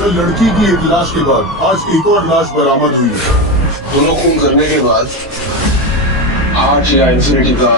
कल लड़की की एक लाश के बाद आज एक और लाश बरामद हुई है। दोनों खून करने के बाद आर्च या इंफिनिटी का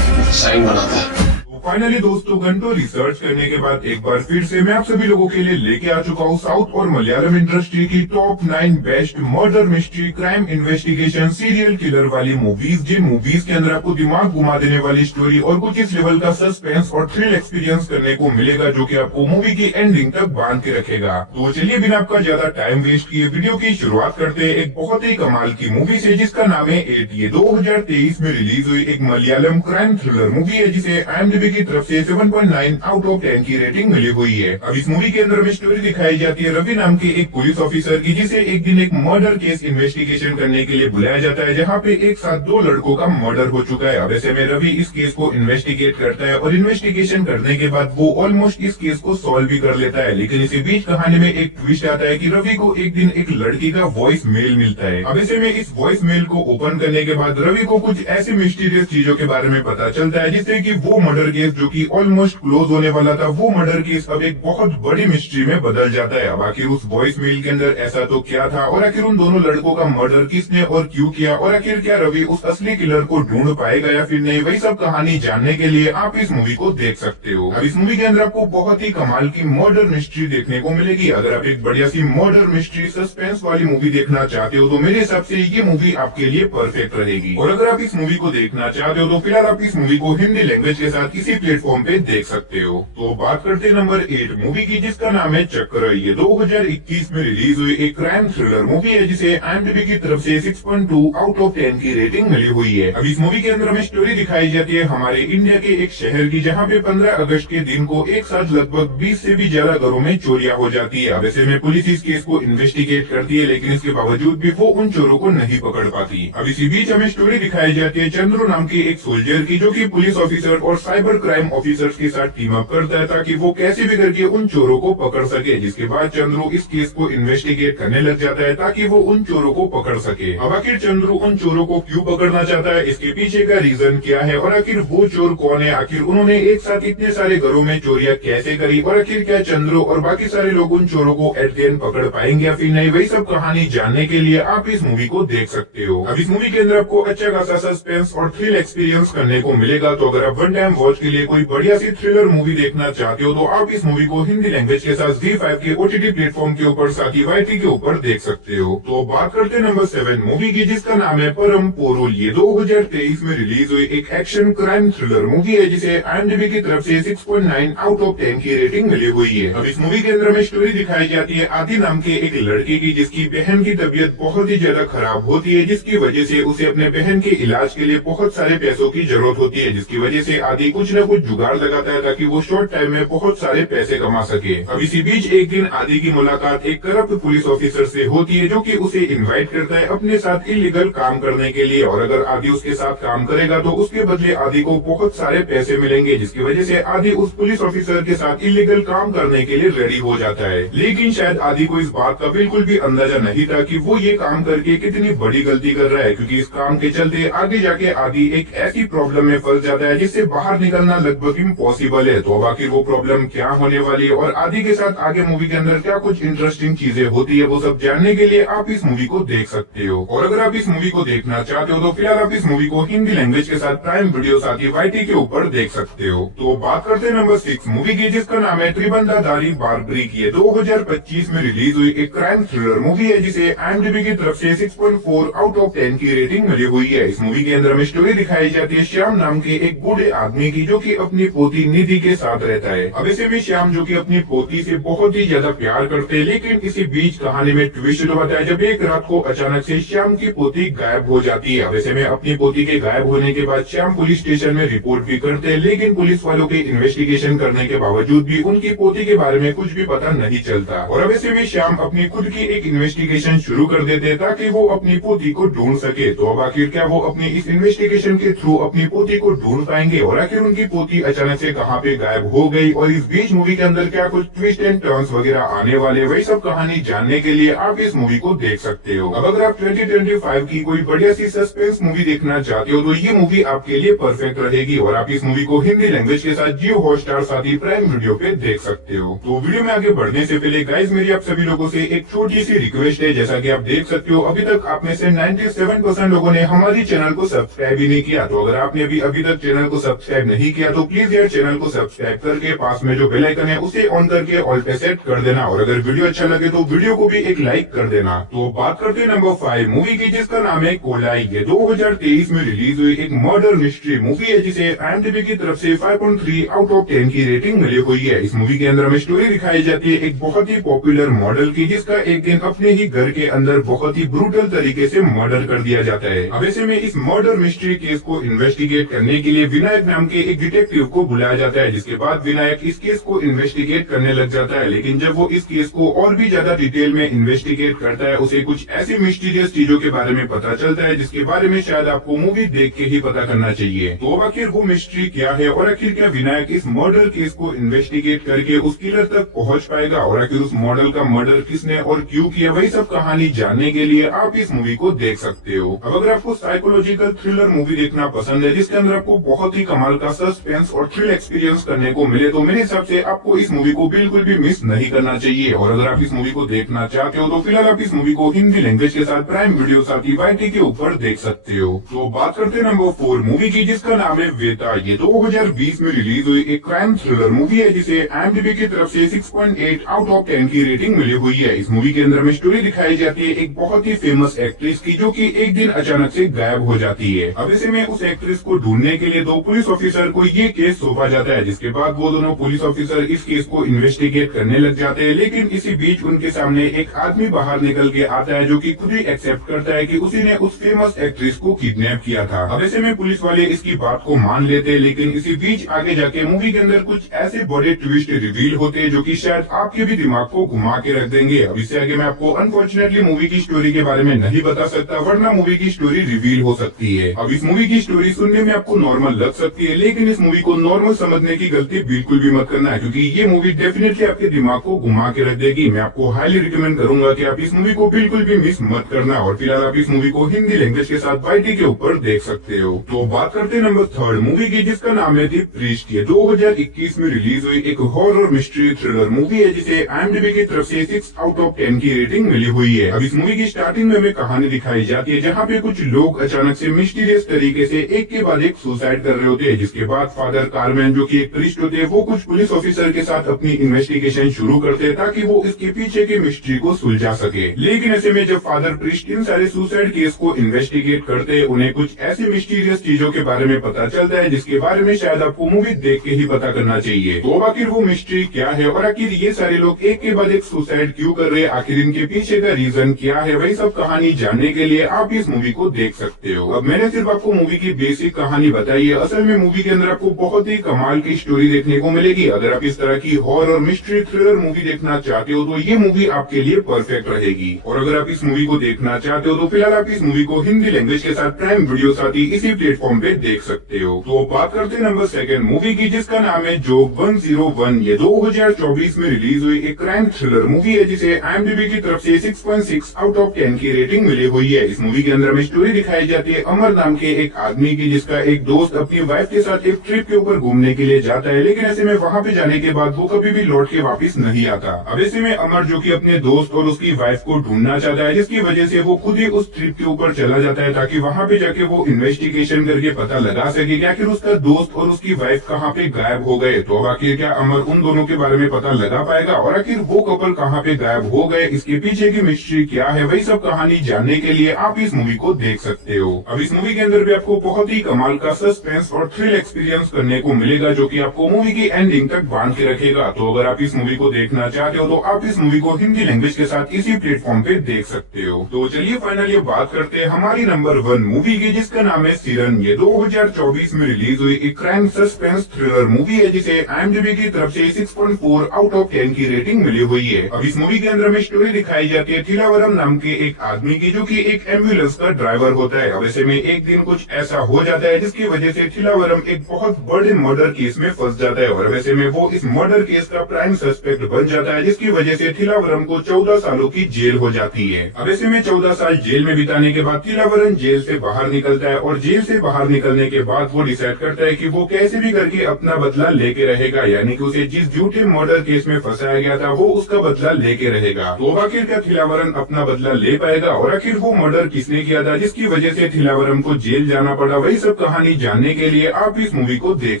साइन बनाता है। फाइनली दोस्तों, घंटों रिसर्च करने के बाद एक बार फिर से मैं आप सभी लोगों के लिए लेके आ चुका हूँ साउथ और मलयालम इंडस्ट्री की top 9 best murder mystery crime investigation serial killer वाली मूवीज, जिन मूवीज के अंदर आपको दिमाग घुमा देने वाली स्टोरी और कुछ इस लेवल का सस्पेंस और थ्रिल एक्सपीरियंस करने को मिलेगा, जो कि आपको मूवी की एंडिंग तक बांध के रखेगा। तो चलिए बिना आपका ज्यादा टाइम वेस्ट किए वीडियो की शुरुआत करते हैं एक बहुत ही कमाल की मूवी से, जिसका नाम है 8। ये 2023 में रिलीज हुई एक मलयालम क्राइम थ्रिलर मूवी है, जिसे IMDb की तरफ से 7.9 आउट ऑफ 10 की रेटिंग मिली हुई है। अब इस मूवी के अंदर में स्टोरी दिखाई जाती है रवि नाम के एक पुलिस ऑफिसर की, जिसे एक दिन एक मर्डर केस इन्वेस्टिगेशन करने के लिए बुलाया जाता है, जहाँ पे एक साथ 2 लड़कों का मर्डर हो चुका है। अब ऐसे में रवि इस केस को इन्वेस्टिगेट करता है और इन्वेस्टिगेशन करने के बाद वो ऑलमोस्ट इस केस को सॉल्व भी कर लेता है। लेकिन इसी बीच कहानी में एक ट्विस्ट आता है कि रवि को एक दिन एक लड़की का वॉइस मेल मिलता है। अब ऐसे में इस वॉइस मेल को ओपन करने के बाद रवि को कुछ ऐसी मिस्टीरियस चीजों के बारे में पता चलता है, जिससे कि वो मर्डर केस जो कि ऑलमोस्ट क्लोज होने वाला था, वो मर्डर केस अब एक बहुत बड़ी मिस्ट्री में बदल जाता है। अब आखिर उस वॉइस मेल के अंदर ऐसा तो क्या था, और आखिर उन दोनों लड़कों का मर्डर किसने और क्यों किया, और आखिर क्या रवि उस असली किलर को ढूंढ पाएगा या फिर नहीं, वही सब कहानी जानने के लिए आप इस मूवी को देख सकते हो। अब इस मूवी के अंदर आपको बहुत ही कमाल की मर्डर मिस्ट्री देखने को मिलेगी। अगर आप एक बढ़िया सी मर्डर मिस्ट्री सस्पेंस वाली मूवी देखना चाहते हो तो मेरे हिसाब से ये मूवी आपके लिए परफेक्ट रहेगी। और अगर आप इस मूवी को देखना चाहते हो तो फिलहाल आप इस मूवी को हिंदी लैंग्वेज के साथ किसी प्लेटफॉर्म पे देख सकते हो। तो बात करते हैं नंबर 8 मूवी की, जिसका नाम है चक्र। ये 2021 में रिलीज हुई एक क्राइम थ्रिलर मूवी है, जिसे IMDb की तरफ से 6.2 आउट ऑफ 10 की रेटिंग मिली हुई है। अब इस मूवी के अंदर हमें स्टोरी दिखाई जाती है हमारे इंडिया के एक शहर की, जहाँ पे 15 अगस्त के दिन को एक साथ लगभग 20 से भी ज्यादा घरों में चोरियां हो जाती है। अब ऐसे में पुलिस इस केस को इन्वेस्टिगेट करती है, लेकिन इसके बावजूद भी वो उन चोरों को नहीं पकड़ पाती। अब इसी बीच हमें स्टोरी दिखाई जाती है चंद्रू नाम के एक सोल्जर की, जो की पुलिस ऑफिसर और साइबर क्राइम ऑफिसर्स के साथ टीम अप करता है ताकि वो कैसे भी करके उन चोरों को पकड़ सके। जिसके बाद चंद्रू इस केस को इन्वेस्टिगेट करने लग जाता है ताकि वो उन चोरों को पकड़ सके। अब आखिर चंद्रू उन चोरों को क्यों पकड़ना चाहता है, इसके पीछे का रीजन क्या है, और आखिर वो चोर कौन है, आखिर उन्होंने एक साथ इतने सारे घरों में चोरियां कैसे करी, और आखिर क्या चंद्रू और बाकी सारे लोग उन चोरों को एट द एंड पकड़ पाएंगे या फिर नहीं, वही सब कहानी जानने के लिए आप इस मूवी को देख सकते हो। अब इस मूवी के अंदर आपको अच्छा खासा सस्पेंस और थ्रिल एक्सपीरियंस करने को मिलेगा। तो अगर आप वन टाइम वॉच के लिए कोई बढ़िया सी थ्रिलर मूवी देखना चाहते हो तो आप इस मूवी को हिंदी लैंग्वेज के साथ ZEE5 के OTT प्लेटफॉर्म के ऊपर साथ ही YT के ऊपर देख सकते हो। तो बात करते हैं नंबर 7 मूवी की, जिसका नाम है परम पोरुल। ये 2023 में रिलीज हुई एक एक्शन क्राइम थ्रिलर मूवी है, जिसे IMDb की तरफ से 6.9 आउट ऑफ 10 की रेटिंग मिली हुई है। अब इस मूवी के अंदर हमें स्टोरी दिखाई जाती है आदि नाम के एक लड़के की, जिसकी बहन की तबीयत बहुत ही ज्यादा खराब होती है, जिसकी वजह से उसे अपने बहन के इलाज के लिए बहुत सारे पैसों की जरूरत होती है। जिसकी वजह से आदि कुछ न कुछ जुगाड़ लगाता है ताकि वो शॉर्ट टाइम में बहुत सारे पैसे कमा सके। अब इसी बीच एक दिन आदि की मुलाकात एक करप्ट पुलिस ऑफिसर से होती है, जो कि उसे इनवाइट करता है अपने साथ इलीगल काम करने के लिए, और अगर आदि उसके साथ काम करेगा तो उसके बदले आदि को बहुत सारे पैसे मिलेंगे। जिसकी वजह से आदि उस पुलिस ऑफिसर के साथ इलीगल काम करने के लिए रेडी हो जाता है। लेकिन शायद आदि को इस बात का बिल्कुल भी अंदाजा नहीं था कि वो ये काम करके कितनी बड़ी गलती कर रहा है, क्योंकि इस काम के चलते आगे जाके आदि एक ऐसी प्रॉब्लम में फंस जाता है जिससे बाहर निकलना लगभग इम्पॉसिबल है। तो आखिर वो प्रॉब्लम क्या होने वाली है और आदि के साथ आगे मूवी के अंदर क्या कुछ इंटरेस्टिंग चीजें होती है, वो सब जानने के लिए आप इस मूवी को देख सकते हो। और अगर आप इस मूवी को देखना चाहते हो तो फिलहाल आप इस मूवी को हिंदी लैंग्वेज के साथ प्राइम वीडियो साथ ही YT के ऊपर देख सकते हो। तो बात करते हैं नंबर 6 मूवी की, जिसका नाम है त्रिबंधाधारी बार्बरिक। ये 2025 में रिलीज हुई एक क्राइम थ्रिलर मूवी है, जिसे IMDb की तरफ से 6.4 आउट ऑफ 10 की रेटिंग मिली हुई है। इस मूवी के अंदर हमें स्टोरी दिखाई जाती है श्याम नाम के एक बूढ़े आदमी की, जो कि अपनी पोती निधि के साथ रहता है। अब ऐसे में श्याम जो कि अपनी पोती से बहुत ही ज्यादा प्यार करते हैं, लेकिन इसी बीच कहानी में ट्विस्ट शुरू होता है जब एक रात को अचानक से श्याम की पोती गायब हो जाती है। अब ऐसे में अपनी पोती के गायब होने के बाद श्याम पुलिस स्टेशन में रिपोर्ट भी करते हैं, लेकिन पुलिस वालों के इन्वेस्टिगेशन करने के बावजूद भी उनकी पोती के बारे में कुछ भी पता नहीं चलता। और अब ऐसे में श्याम अपनी खुद की एक इन्वेस्टिगेशन शुरू कर देते ताकि वो अपनी पोती को ढूंढ सके। तो अब आखिर क्या वो अपनी इस इन्वेस्टिगेशन के थ्रू अपनी पोती को ढूंढ पाएंगे, और आखिर उनकी पोती अचानक से कहाँ पे गायब हो गई और इस बीच मूवी के अंदर क्या कुछ ट्विस्ट एंड टर्न्स वगैरह आने वाले, वही सब कहानी जानने के लिए आप इस मूवी को देख सकते हो। अब अगर आप 2025 की कोई बढ़िया सी सस्पेंस मूवी देखना चाहते हो तो ये मूवी आपके लिए परफेक्ट रहेगी और आप इस मूवी को हिंदी लैंग्वेज के साथ जियो हॉटस्टार साथ ही प्राइम वीडियो पे देख सकते हो। तो वीडियो में आगे बढ़ने से पहले गाइस मेरी आप सभी लोगों से एक छोटी सी रिक्वेस्ट है। जैसा कि आप देख सकते हो अभी तक आप में से 97% लोगों ने हमारी चैनल को सब्सक्राइब ही नहीं किया। तो अगर आपने अभी तक चैनल को सब्सक्राइब नहीं किया तो प्लीज यार चैनल को सब्सक्राइब करके पास में जो बेल आइकन है उसे ऑन करके ऑल पे सेट कर देना और अगर वीडियो अच्छा लगे तो वीडियो को भी एक लाइक कर देना। तो बात करते हैं नंबर 5 मूवी की, जिसका नाम है कोलाई। ये 2023 में रिलीज हुई एक मर्डर मिस्ट्री मूवी है जिसे IMDb की तरफ से 5.3 आउट ऑफ 10 की रेटिंग मिली हुई है। इस मूवी के अंदर हमें स्टोरी दिखाई जाती है एक बहुत ही पॉपुलर मॉडल की, जिसका एक दिन अपने ही घर के अंदर बहुत ही ब्रूटल तरीके से मर्डर कर दिया जाता है। अब ऐसे में इस मर्डर मिस्ट्री केस को इन्वेस्टिगेट करने के लिए विनायक नाम के एक डिटेक्टिव को बुलाया जाता है, जिसके बाद विनायक इस केस को इन्वेस्टिगेट करने लग जाता है। लेकिन जब वो इस केस को और भी ज्यादा डिटेल में इन्वेस्टिगेट करता है उसे कुछ ऐसी मिस्टीरियस चीजों के बारे में पता चलता है जिसके बारे में शायद आपको मूवी देख के ही पता करना चाहिए। तो आखिर वो मिस्ट्री क्या है और आखिर क्या विनायक इस मर्डर केस को इन्वेस्टिगेट करके उस किलर तक पहुंच पाएगा और आखिर उस मॉडल का मर्डर किसने और क्यों किया, वही सब कहानी जानने के लिए आप इस मूवी को देख सकते हो। अब अगर आपको साइकोलॉजिकल थ्रिलर मूवी देखना पसंद है जिसके अंदर आपको बहुत ही कमाल का सस्पेंस और थ्रिल एक्सपीरियंस करने को मिले तो मेरे हिसाब से आपको इस मूवी को बिल्कुल भी मिस नहीं करना चाहिए। और अगर आप इस मूवी को देखना चाहते हो तो फिलहाल आप इस मूवी को हिंदी लैंग्वेज के साथ प्राइम वीडियो साथ ही YT के ऊपर देख सकते हो। तो बात करते हैं नंबर 4 मूवी की, जिसका नाम है वेता। ये 2020 में रिलीज हुई एक क्राइम थ्रिलर मूवी है जिसे IMDb की तरफ से 6.8 आउट ऑफ 10 की रेटिंग मिली हुई है। इस मूवी के अंदर में स्टोरी दिखाई जाती है एक बहुत ही फेमस एक्ट्रेस की, जो कि एक दिन अचानक से गायब हो जाती है। अब ऐसे में उस एक्ट्रेस को ढूंढने के लिए 2 पुलिस ऑफिसर को ये केस सौंपा जाता है, जिसके बाद वो दोनों पुलिस ऑफिसर इस केस को इन्वेस्टिगेट करने लग जाते हैं। लेकिन इसी बीच उनके सामने एक आदमी बाहर निकल के आता है जो कि खुद ही एक्सेप्ट करता है कि उसी ने उस फेमस एक्ट्रेस को किडनैप किया था। अब ऐसे में पुलिस वाले इसकी बात को मान लेते हैं, लेकिन इसी बीच आगे जाके मूवी के अंदर कुछ ऐसे बड़े ट्विस्ट रिवील होते हैं जो कि शायद आपके भी दिमाग को घुमा के रख देंगे। अब इससे आगे मैं आपको अनफॉर्चुनेटली मूवी की स्टोरी के बारे में नहीं बता सकता, वरना मूवी की स्टोरी रिवील हो सकती है। अब इस मूवी की स्टोरी सुनने में आपको नॉर्मल लग सकती है, लेकिन इस मूवी को नॉर्मल समझने की गलती बिल्कुल भी मत करना है, क्योंकि ये मूवी डेफिनेटली आपके दिमाग को घुमा के रख देगी। मैं आपको हाईली रिकमेंड करूंगा कि आप इस मूवी को बिल्कुल भी मिस मत करना। और फिलहाल आप इस मूवी को हिंदी लैंग्वेज के साथ YT के ऊपर देख सकते हो। तो बात करते हैं नंबर 3 मूवी की, जिसका नाम है दी प्रीस्ट। ये 2021 में रिलीज हुई एक हॉरर मिस्ट्री थ्रिलर मूवी है जिसे IMDb की तरफ से 6 आउट ऑफ 10 की रेटिंग मिली हुई है। अब इस मूवी की स्टार्टिंग में हमें कहानी दिखाई जाती है जहाँ पे कुछ लोग अचानक से मिस्टीरियस तरीके से एक के बाद एक सुसाइड कर रहे होते हैं, जिसके बाद फादर कार्मेन जो कि एक प्रीस्ट होते हैं वो कुछ पुलिस ऑफिसर के साथ अपनी इन्वेस्टिगेशन शुरू करते हैं ताकि वो इसके पीछे की मिस्ट्री को सुलझा सके। लेकिन ऐसे में जब फादर प्रीस्ट इन सारे सुसाइड केस को इन्वेस्टिगेट करते हैं उन्हें कुछ ऐसी मिस्टीरियस चीजों के बारे में पता चलता है जिसके बारे में शायद आपको मूवी देख के ही पता करना चाहिए। तो आखिर वो मिस्ट्री क्या है और आखिर ये सारे लोग एक के बाद एक सुसाइड क्यों कर रहे हैं, आखिर इनके पीछे का रीजन क्या है, वही सब कहानी जानने के लिए आप इस मूवी को देख सकते हो। अब मैंने सिर्फ आपको मूवी की बेसिक कहानी बताई है, असल में मूवी के अंदर आपको बहुत ही कमाल की स्टोरी देखने को मिलेगी। अगर आप इस तरह की हॉरर मिस्ट्री थ्रिलर मूवी देखना चाहते हो तो ये मूवी आपके लिए परफेक्ट रहेगी। और अगर आप इस मूवी को देखना चाहते हो तो फिलहाल आप इस मूवी को हिंदी लैंग्वेज के साथ प्राइम वीडियो साथ ही इसी प्लेटफॉर्म पे देख सकते हो। तो बात करते हैं नंबर 2 मूवी की, जिसका नाम है जॉब 101। ये 2024 में रिलीज हुई एक क्राइम थ्रिलर मूवी है जिसे IMDb की तरफ से 6.6 आउट ऑफ 10 की रेटिंग मिली हुई है। इस मूवी के अंदर में स्टोरी दिखाई जाती है अमर नाम के एक आदमी की, जिसका एक दोस्त अपनी वाइफ के साथ एक ट्रिप के ऊपर घूमने के लिए जाता है, लेकिन ऐसे में वहाँ पे जाने के बाद वो कभी भी लौट के वापस नहीं आता। अब ऐसे में अमर जो कि अपने दोस्त और उसकी वाइफ को ढूंढना चाहता है, जिसकी वजह से वो खुद ही उस ट्रिप के ऊपर चला जाता है ताकि वहाँ पे जाके वो इन्वेस्टिगेशन करके पता लगा सके कि आखिर उसका दोस्त और उसकी वाइफ कहाँ पे गायब हो गए। तो अब आखिर क्या अमर उन दोनों के बारे में पता लगा पाएगा और आखिर वो कपल कहाँ पे गायब हो गए, इसके पीछे की मिस्ट्री क्या है, वही सब कहानी जानने के लिए आप इस मूवी को देख सकते हो। अब इस मूवी के अंदर भी आपको बहुत ही कमाल का सस्पेंस और थ्रिल एक्सपीरियंस करने को मिलेगा जो कि आपको मूवी की एंडिंग तक बांध के रखेगा। तो अगर आप इस मूवी को देखना चाहते हो तो आप इस मूवी को हिंदी लैंग्वेज के साथ इसी प्लेटफॉर्म पे देख सकते हो। तो चलिए फाइनली बात करते हैं हमारी नंबर 1 मूवी की, जिसका नाम है सिरन। ये 2024 में रिलीज हुई एक क्राइम सस्पेंस थ्रिलर मूवी है जिसे IMDb की तरफ से 6.4 आउट ऑफ 10 की रेटिंग मिली हुई है। अब इस मूवी के अंदर में स्टोरी दिखाई जाती है थिलावरम नाम के एक आदमी की, जो कि एक एम्बुलेंस का ड्राइवर होता है। अब ऐसे में एक दिन कुछ ऐसा हो जाता है जिसकी वजह से थिलावरम एक बहुत बड़े मर्डर केस में फंस जाता है और वैसे में वो इस मर्डर केस का प्राइम सस्पेक्ट बन जाता है, जिसकी वजह से थिलावरम को 14 सालों की जेल हो जाती है। अब ऐसे में 14 साल जेल में बिताने के बाद थिलावरम जेल से बाहर निकलता है और जेल से बाहर निकलने के बाद वो डिसाइड करता है कि वो कैसे भी करके अपना बदला लेके रहेगा, यानी कि उसे जिस झूठे मर्डर केस में फंसाया गया था वो उसका बदला लेके रहेगा। तो आखिरकार थिलावरम अपना बदला ले पाएगा और आखिर वो मर्डर किसने किया था जिसकी वजह से थिलावरम को जेल जाना पड़ा, वही सब कहानी जानने के लिए आप इस मूवी को देख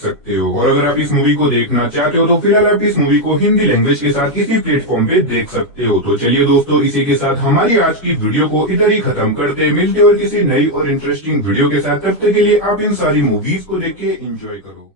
सकते हो। और अगर आप इस मूवी को देखना चाहते हो तो फिलहाल आप इस मूवी को हिंदी लैंग्वेज के साथ किसी प्लेटफॉर्म पे देख सकते हो। तो चलिए दोस्तों, इसी के साथ हमारी आज की वीडियो को इधर ही खत्म करते, मिलते और किसी नई और इंटरेस्टिंग वीडियो के साथ। तब तक के लिए आप इन सारी मूवीज को देख के एंजॉय करो।